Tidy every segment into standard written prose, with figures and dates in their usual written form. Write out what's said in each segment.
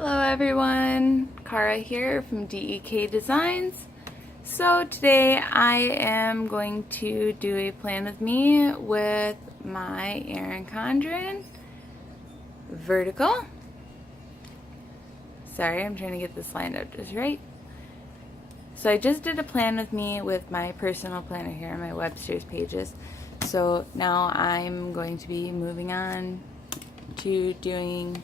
Hello everyone, Cara here from DEK Designs. So today I am going to do a plan with me with my Erin Condren vertical. Sorry, I'm trying to get this lined up just right. So I just did a plan with me with my personal planner here on my Webster's pages. So now I'm going to be moving on to doing,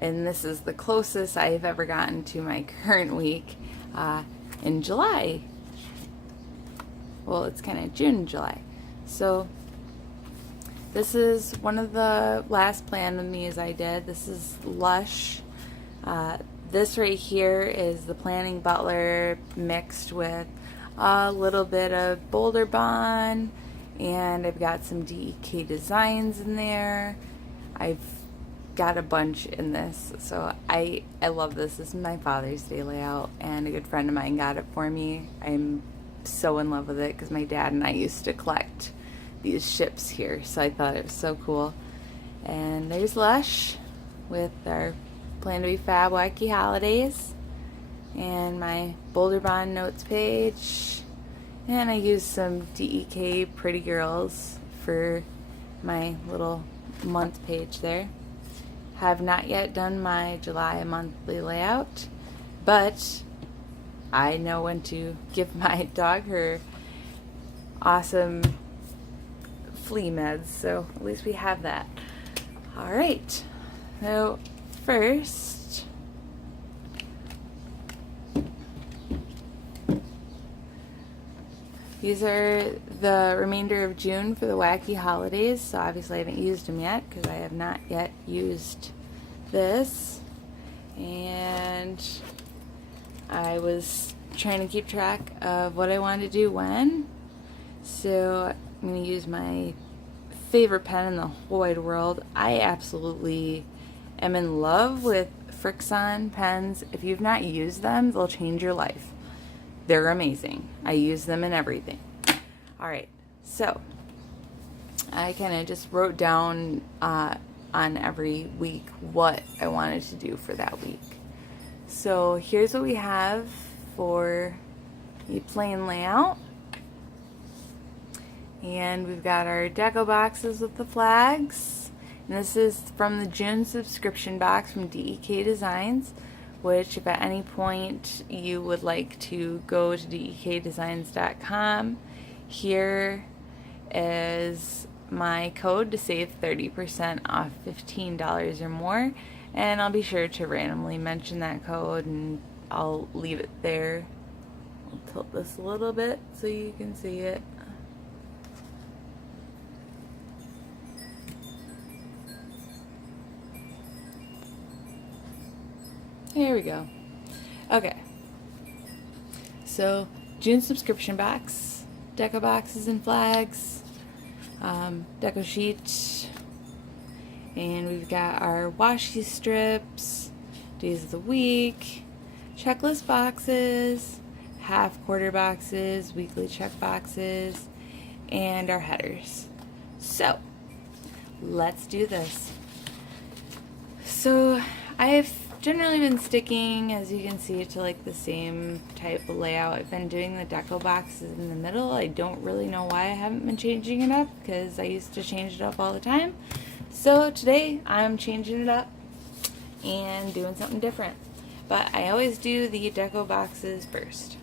and this is the closest I've ever gotten to my current week, in July. Well, it's kind of June, July. So this is one of the last plan with me I did. This is Lush. This right here is the Planning Butler mixed with a little bit of Boulder Bond, and I've got some DEK Designs in there. I've got a bunch in this, so I love this. This is my Father's Day layout, and a good friend of mine got it for me. I'm so in love with it because my dad and I used to collect these ships here, so I thought it was so cool. And there's Lush with our Plan to Be Fab Wacky Holidays, and my Boulder Bond notes page, and I used some DEK Pretty Girls for my little month page there. Have not yet done my July monthly layout, but I know when to give my dog her awesome flea meds, so at least we have that. Alright, so first, these are the remainder of June for the Wacky Holidays, so obviously I haven't used them yet because I have not yet used this. And I was trying to keep track of what I wanted to do when. So I'm going to use my favorite pen in the whole wide world. I absolutely am in love with Frixon pens. If you've not used them, they'll change your life. They're amazing. I use them in everything. Alright, so I kind of just wrote down on every week what I wanted to do for that week. So here's what we have for the plain layout. And we've got our deco boxes with the flags. And this is from the June subscription box from DEK Designs, which if at any point you would like to go to dekdesigns.com, here is my code to save 30% off $15 or more, and I'll be sure to randomly mention that code, and I'll leave it there. I'll tilt this a little bit so you can see it. Here we go. Okay. So, June subscription box, deco boxes and flags, deco sheet, and we've got our washi strips, days of the week, checklist boxes, half quarter boxes, weekly check boxes, and our headers. So, let's do this. So, I've generally been sticking, as you can see, to like the same type of layout. I've been doing the deco boxes in the middle. I don't really know why I haven't been changing it up, because I used to change it up all the time. So today I'm changing it up and doing something different. But I always do the deco boxes first.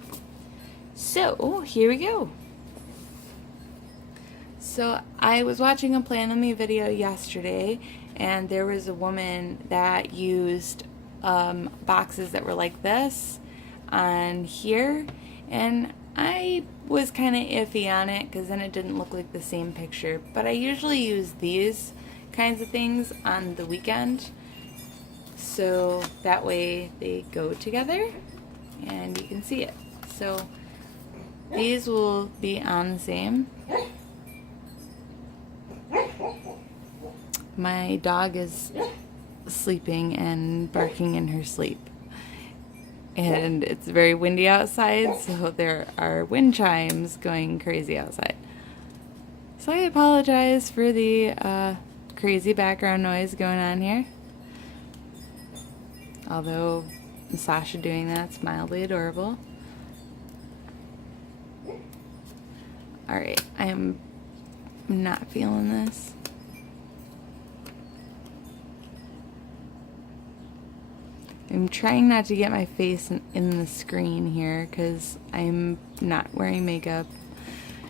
So here we go. So I was watching a Plan with Me video yesterday, and there was a woman that used boxes that were like this on here, and I was kind of iffy on it because then it didn't look like the same picture. But I usually use these kinds of things on the weekend, so that way they go together and you can see it. So these will be on the same. My dog is sleeping and barking in her sleep, and it's very windy outside, so there are wind chimes going crazy outside. So I apologize for the crazy background noise going on here. Although Sasha doing that's mildly adorable. Alright, I am not feeling this. I'm trying not to get my face in the screen here because I'm not wearing makeup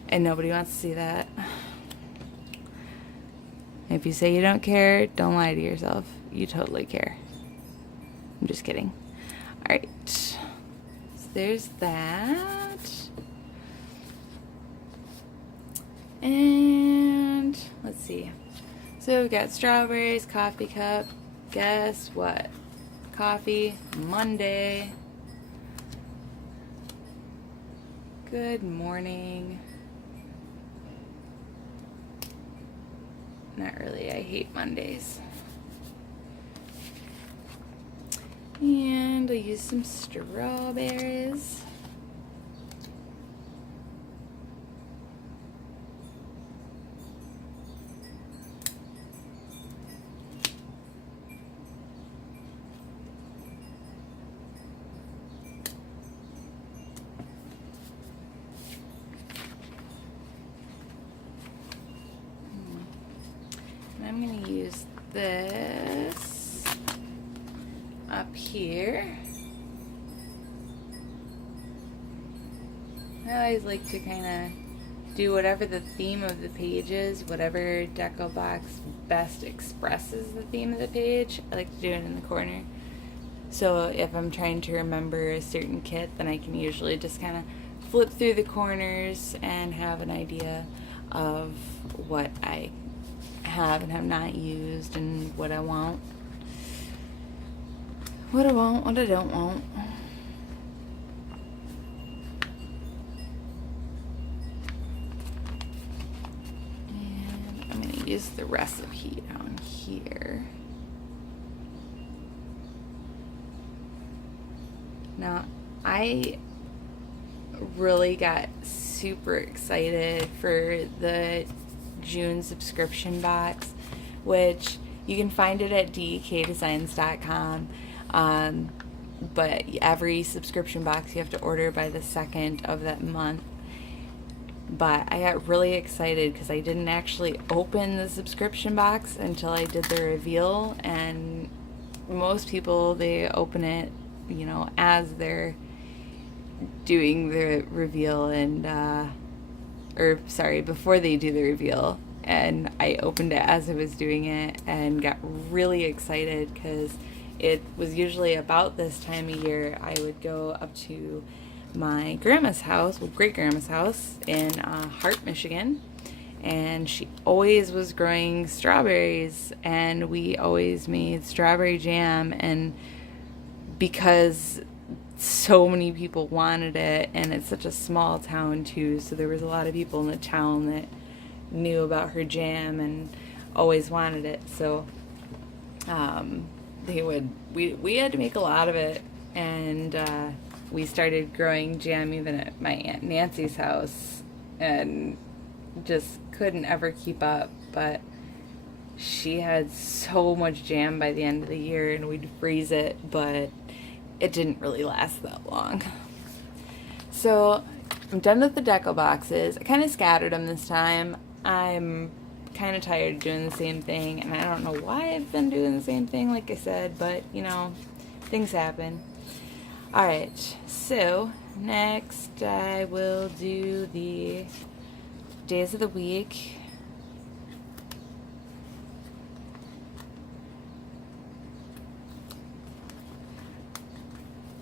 and nobody wants to see that. If you say you don't care, don't lie to yourself. You totally care. I'm just kidding. Alright, so there's that. And let's see. So we've got strawberries, coffee cup. Guess what? Coffee Monday. Good morning. Not really, I hate Mondays. And I'll use some strawberries. I'm going to use this up here. I always like to kind of do whatever the theme of the page is, whatever deco box best expresses the theme of the page. I like to do it in the corner. So if I'm trying to remember a certain kit, then I can usually just kind of flip through the corners and have an idea of what I have and have not used and what I want. What I want, what I don't want. And I'm going to use the recipe down here. Now, I really got super excited for the June subscription box, which you can find it at DEKdesigns.com. But every subscription box you have to order by the 2nd of that month. But I got really excited because I didn't actually open the subscription box until I did the reveal, and most people, they open it, you know, as they're doing the reveal, and or sorry, before they do the reveal. And I opened it as I was doing it and got really excited because it was usually about this time of year I would go up to my grandma's house, well, great grandma's house in Hart, Michigan, and she always was growing strawberries, and we always made strawberry jam. And because so many people wanted it, and it's such a small town too, so there was a lot of people in the town that knew about her jam and always wanted it. So we had to make a lot of it, and we started growing jam even at my Aunt Nancy's house, and just couldn't ever keep up. But she had so much jam by the end of the year, and we'd freeze it, but it didn't really last that long. So I'm done with the deco boxes. I kind of scattered them this time. I'm kind of tired of doing the same thing, and I don't know why I've been doing the same thing, like I said, but you know, things happen. Alright, so next I will do the days of the week.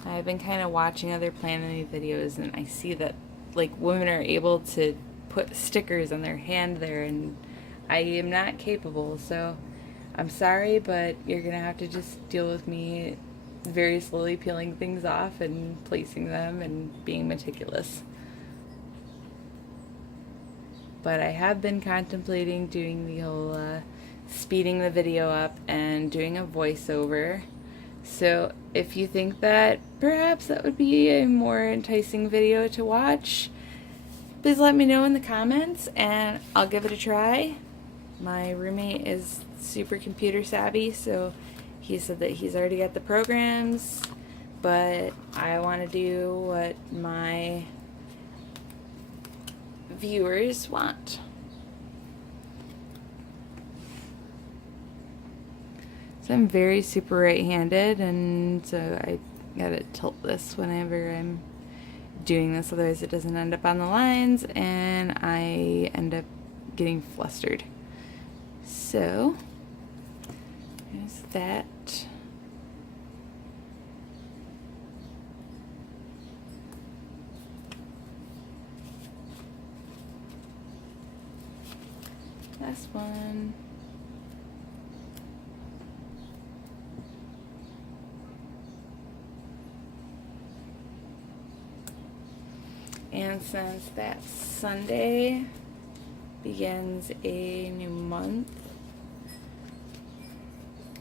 I've been kind of watching other planning videos, and I see that like women are able to put stickers on their hand there, and I am not capable, so I'm sorry, but you're gonna have to just deal with me very slowly peeling things off and placing them and being meticulous. But I have been contemplating doing the whole speeding the video up and doing a voiceover. So if you think that perhaps that would be a more enticing video to watch, please let me know in the comments and I'll give it a try. My roommate is super computer savvy, so he said that he's already got the programs, but I want to do what my viewers want. So I'm very super right-handed, and so I gotta tilt this whenever I'm doing this, otherwise it doesn't end up on the lines and I end up getting flustered. So there's that. Last one. And since that Sunday begins a new month,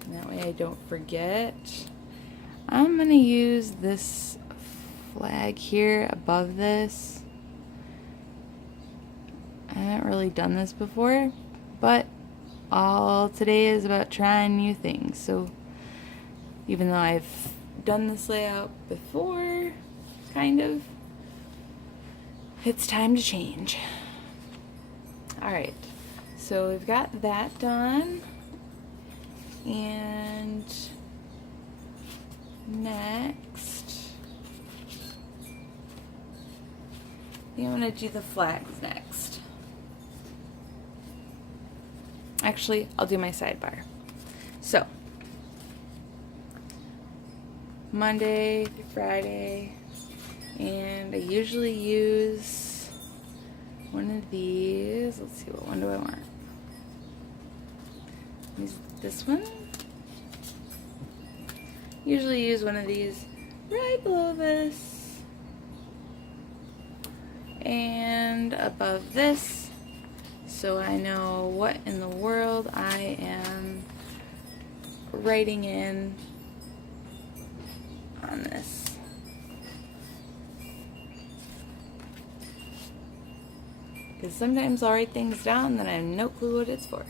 and that way I don't forget, I'm going to use this flag here above this. I haven't really done this before, but all today is about trying new things. So even though I've done this layout before, kind of, it's time to change. Alright, so we've got that done, and next, I think I'm going to do the flags next. Actually, I'll do my sidebar. So, Monday through Friday, and I usually use one of these. Let's see, what one do I want? Use this one. Usually use one of these right below this and above this, so I know what in the world I am writing in on this. Because sometimes I'll write things down that I have no clue what it's for.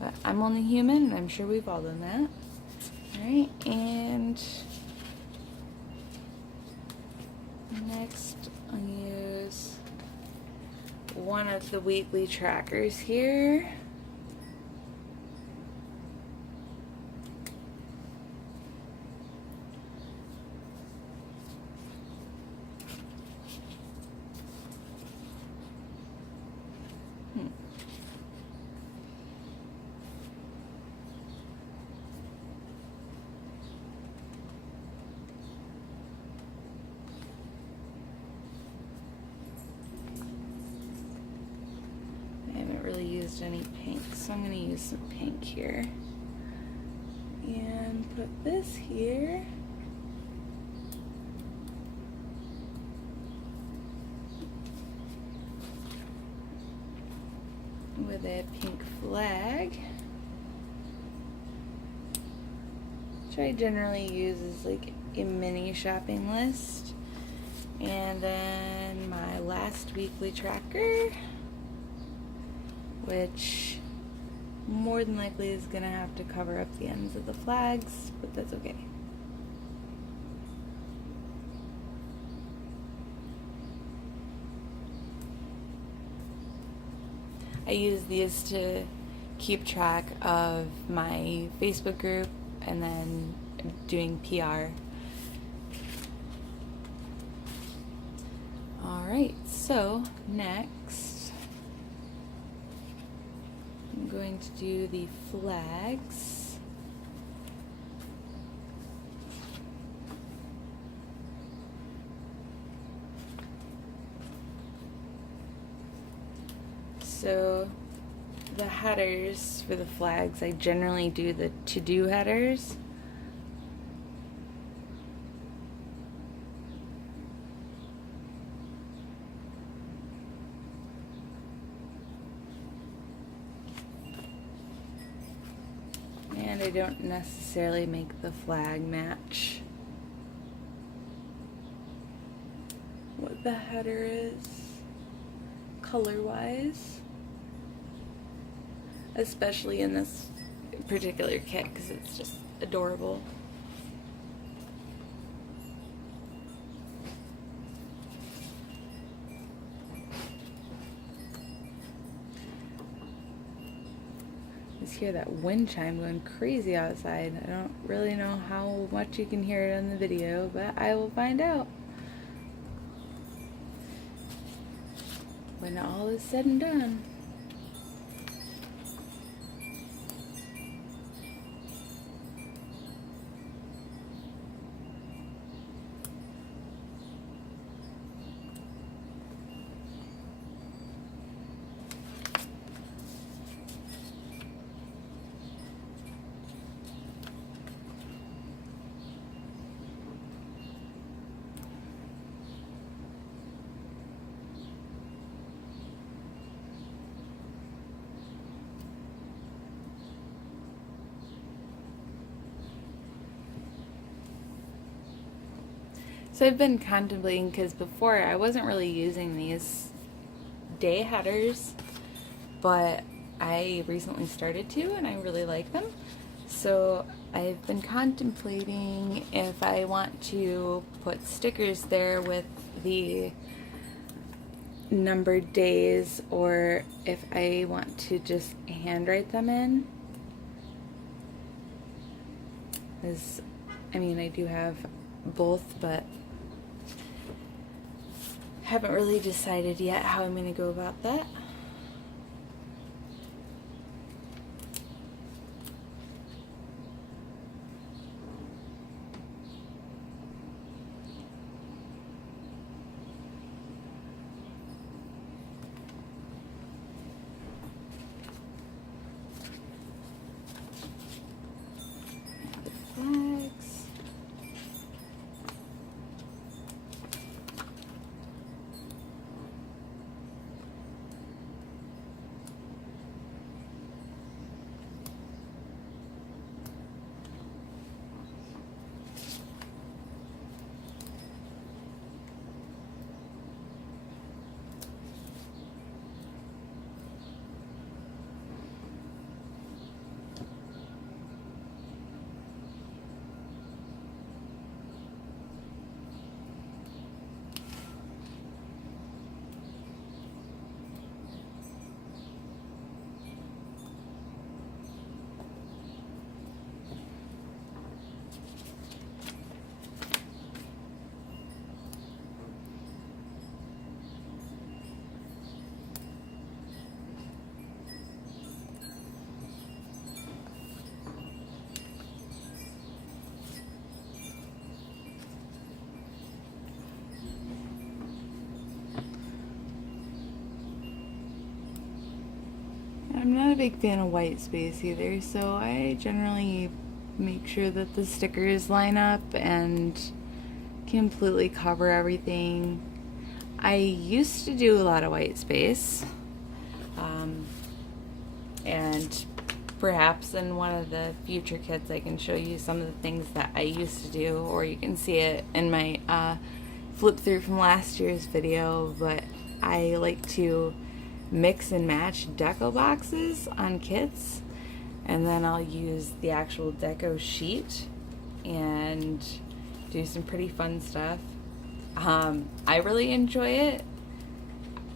But I'm only human, and I'm sure we've all done that. Alright, and next I'll use one of the weekly trackers here. Used any pink, so I'm going to use some pink here and put this here. With a pink flag, which I generally use as like a mini shopping list. And then my last weekly tracker, which more than likely is going to have to cover up the ends of the flags, but that's okay. I use these to keep track of my Facebook group and then doing PR. Alright, so next I'm going to do the flags. So the headers for the flags, I generally do the to-do headers. And I don't necessarily make the flag match what the header is color-wise. especially in this particular kit because it's just adorable. Just hear that wind chime going crazy outside. I don't really know how much you can hear it on the video, but I will find out when all is said and done. So I've been contemplating, because before I wasn't really using these day headers, but I recently started to and I really like them. So I've been contemplating if I want to put stickers there with the numbered days or if I want to just handwrite them in. I mean, I do have both, but haven't really decided yet how I'm going to go about that. Flags. I'm not a big fan of white space either, so I generally make sure that the stickers line up and completely cover everything. I used to do a lot of white space, and perhaps in one of the future kits I can show you some of the things that I used to do, or you can see it in my flip through from last year's video, but I like to mix and match deco boxes on kits, and then I'll use the actual deco sheet and do some pretty fun stuff. I really enjoy it.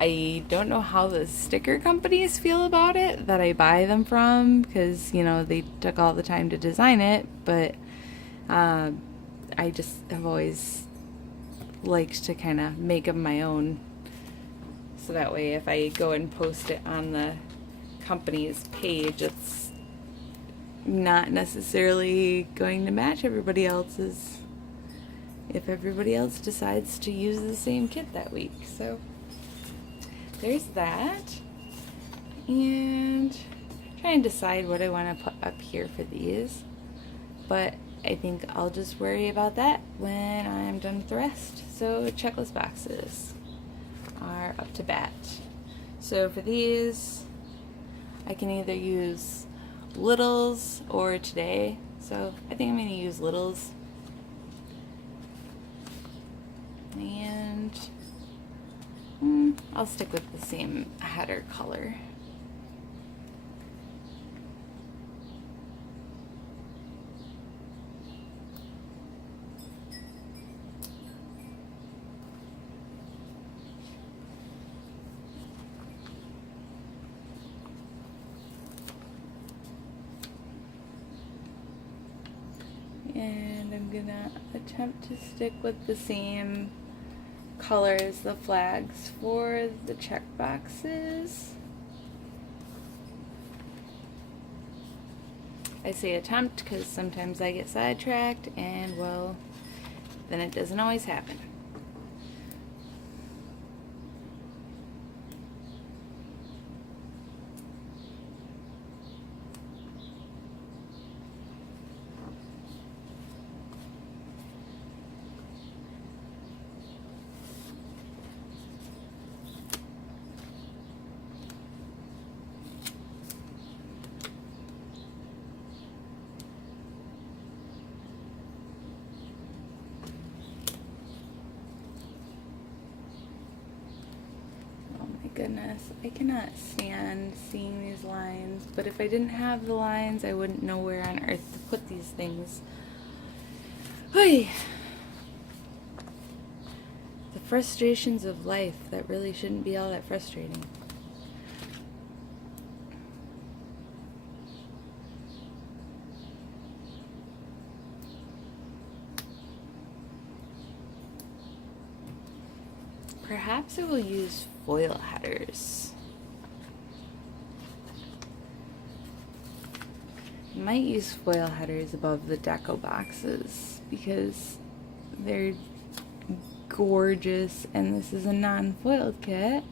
I don't know how the sticker companies feel about it that I buy them from, because you know they took all the time to design it, but I just have always liked to kind of make them my own. So that way if I go and post it on the company's page, it's not necessarily going to match everybody else's if everybody else decides to use the same kit that week. So there's that. And try and decide what I want to put up here for these. But I think I'll just worry about that when I'm done with the rest. So checklist boxes are up to bat. So for these, I can either use littles or today. So I think I'm going to use littles. And I'll stick with the same header color. and I'm gonna attempt to stick with the same color as the flags for the check boxes. I say attempt because sometimes I get sidetracked, and well, then it doesn't always happen. Goodness, I cannot stand seeing these lines, but if I didn't have the lines, I wouldn't know where on earth to put these things. Oy. The frustrations of life that really shouldn't be all that frustrating. Perhaps I will use foil headers. I might use foil headers above the deco boxes because they're gorgeous, and this is a non-foiled kit.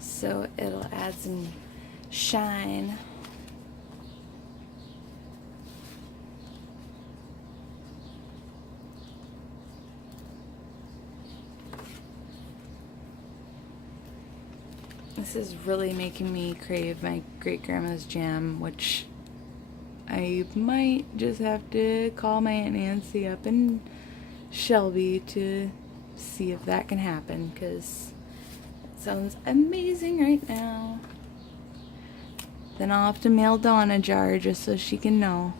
So it'll add some shine. This is really making me crave my great-grandma's jam, which I might just have to call my Aunt Nancy up in Shelby to see if that can happen, because it sounds amazing right now. Then I'll have to mail Dawn a jar just so she can know.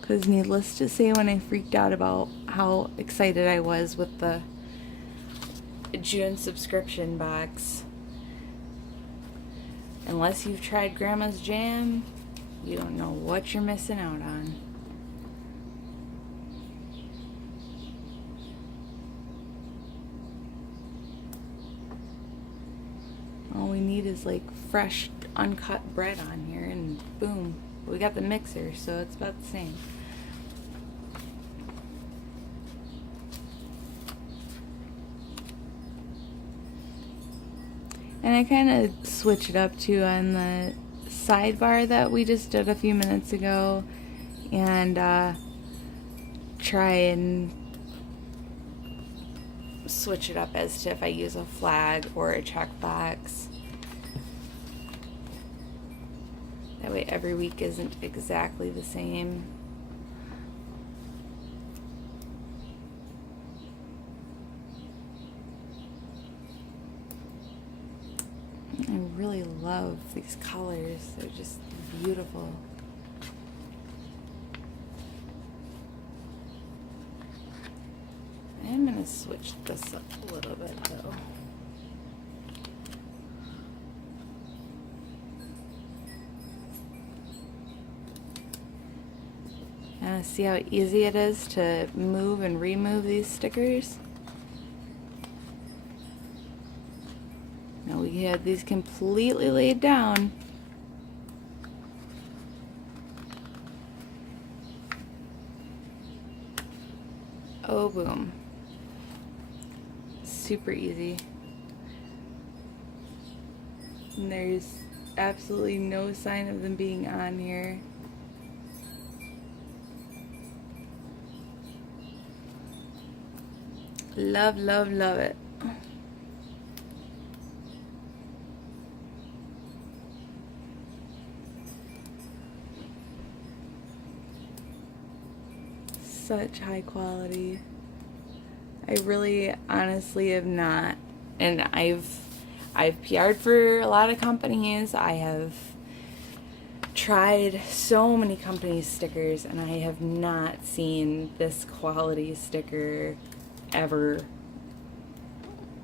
Because needless to say, when I freaked out about how excited I was with the June subscription box, unless you've tried Grandma's Jam, you don't know what you're missing out on. All we need is like fresh uncut bread on here, and boom, we got the mixer, so it's about the same. And I kind of switch it up too on the sidebar that we just did a few minutes ago, and try and switch it up as to if I use a flag or a checkbox. That way every week isn't exactly the same. I really love these colors. They're just beautiful. I'm going to switch this up a little bit though. See how easy it is to move and remove these stickers? Now we had these completely laid down. Oh, boom. Super easy. And there's absolutely no sign of them being on here. Love, love, love it. Such high quality. I really honestly have not, and I've PR'd for a lot of companies. I have tried so many companies' stickers, and I have not seen this quality sticker ever.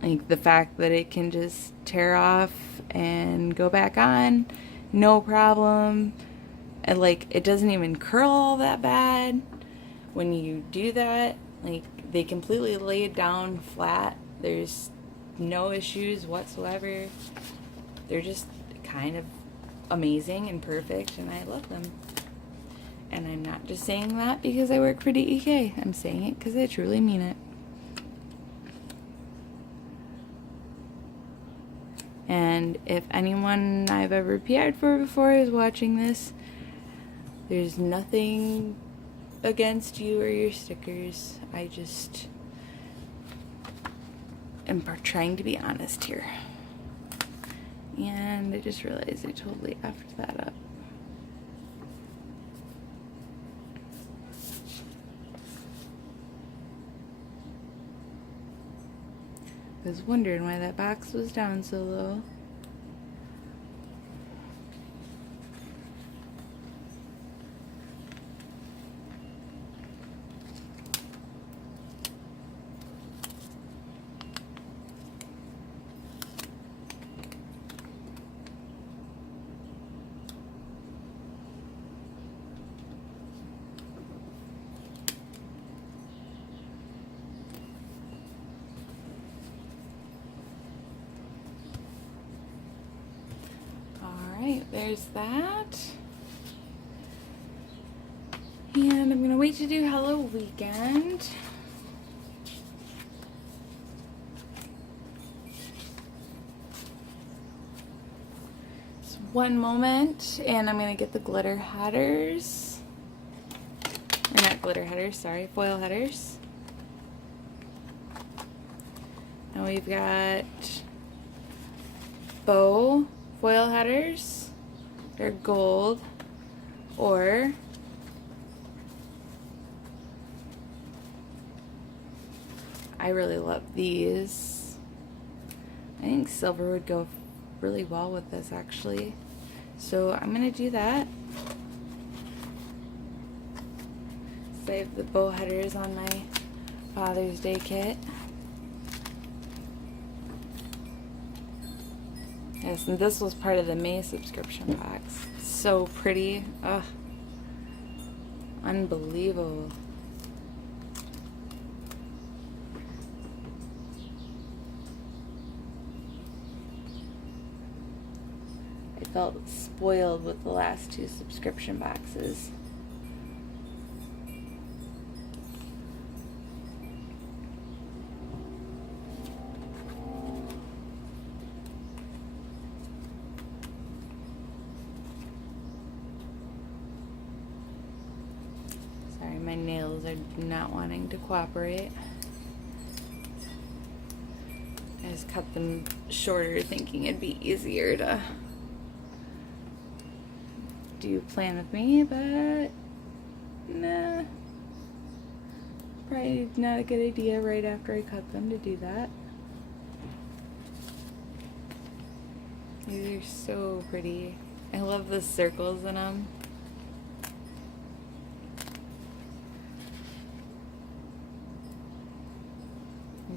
Like the fact that it can just tear off and go back on, no problem. And like it doesn't even curl all that bad when you do that. Like they completely lay it down flat. There's no issues whatsoever. They're just kind of amazing and perfect, and I love them. And I'm not just saying that because I work for DEK. I'm saying it because I truly mean it. And if anyone I've ever PR'd for before is watching this, there's nothing against you or your stickers. I just am trying to be honest here. And I just realized I totally effed that up. I was wondering why that box was down so low. Alright, there's that. And I'm going to wait to do Hello Weekend. Just one moment, and I'm going to get the glitter headers. Or not glitter headers, sorry, foil headers. Now we've got bow foil headers. They're gold, or I really love these. I think silver would go really well with this actually. So I'm gonna do that. Save the bow headers on my Father's Day kit. Yes, and this was part of the May subscription box. So pretty. Ugh. Unbelievable. I felt spoiled with the last two subscription boxes. Sorry, my nails are not wanting to cooperate. I just cut them shorter thinking it'd be easier to do Plan With Me, but nah. Probably not a good idea right after I cut them to do that. These are so pretty. I love the circles in them.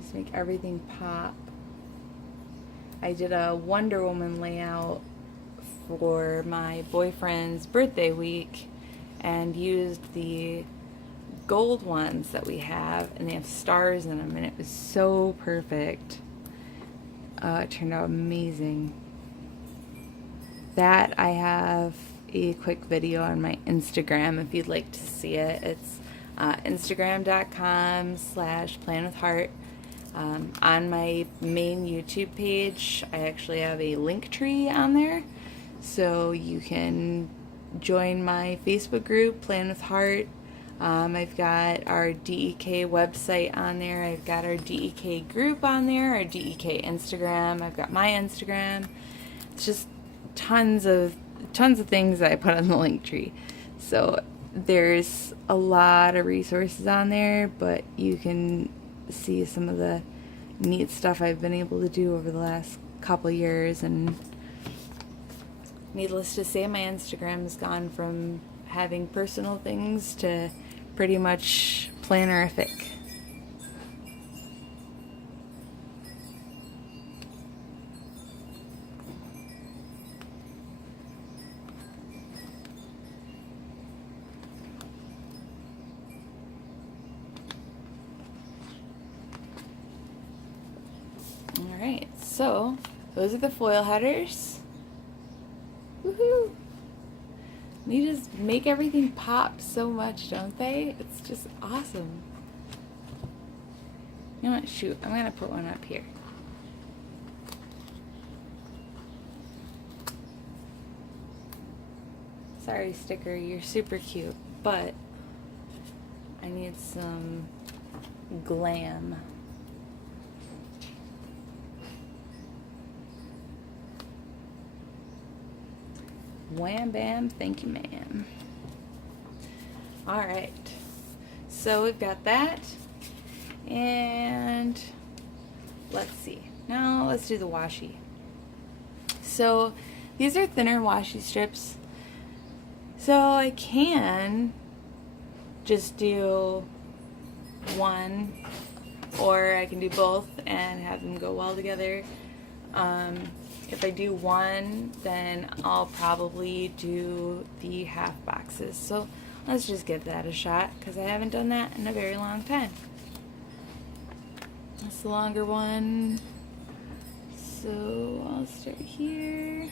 Just make everything pop. I did a Wonder Woman layout for my boyfriend's birthday week and used the gold ones that we have, and they have stars in them, and it was so perfect. It turned out amazing. That I have a quick video on my Instagram if you'd like to see it. It's instagram.com/planwithheart. On my main YouTube page, I actually have a link tree on there, so you can join my Facebook group, Plan With Heart. I've got our DEK website on there. I've got our DEK group on there, our DEK Instagram. I've got my Instagram. It's just tons of things that I put on the link tree. So there's a lot of resources on there, but you can see some of the neat stuff I've been able to do over the last couple years. And needless to say, my Instagram has gone from having personal things to pretty much plannerific. so those are the foil headers. Woohoo! They just make everything pop so much, don't they? It's just awesome. You know what? Shoot, I'm gonna put one up here. Sorry, sticker, you're super cute, but I need some glam. Wham bam, thank you ma'am. Alright, so we've got that, and let's see, now let's do the washi. So these are thinner washi strips, so I can just do one, or I can do both and have them go well together. If I do one, then I'll probably do the half boxes. So let's just give that a shot, because I haven't done that in a very long time. That's the longer one. So I'll start here.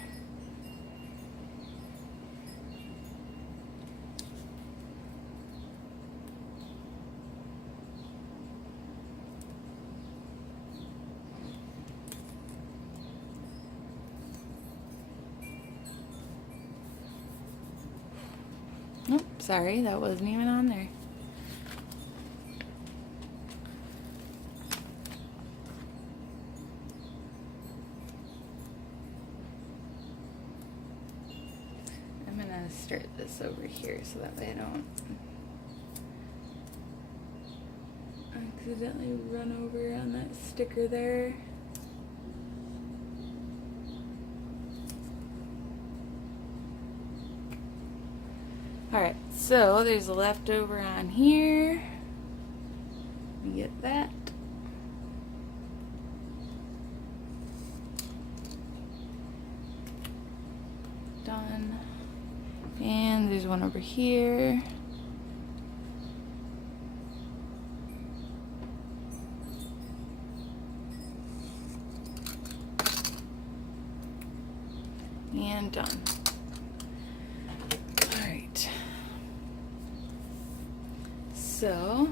Nope, sorry, that wasn't even on there. I'm gonna start this over here so that way I don't accidentally run over on that sticker there. Alright, so there's a leftover on here. Let me get that. Done. And there's one over here. And done. Alright. So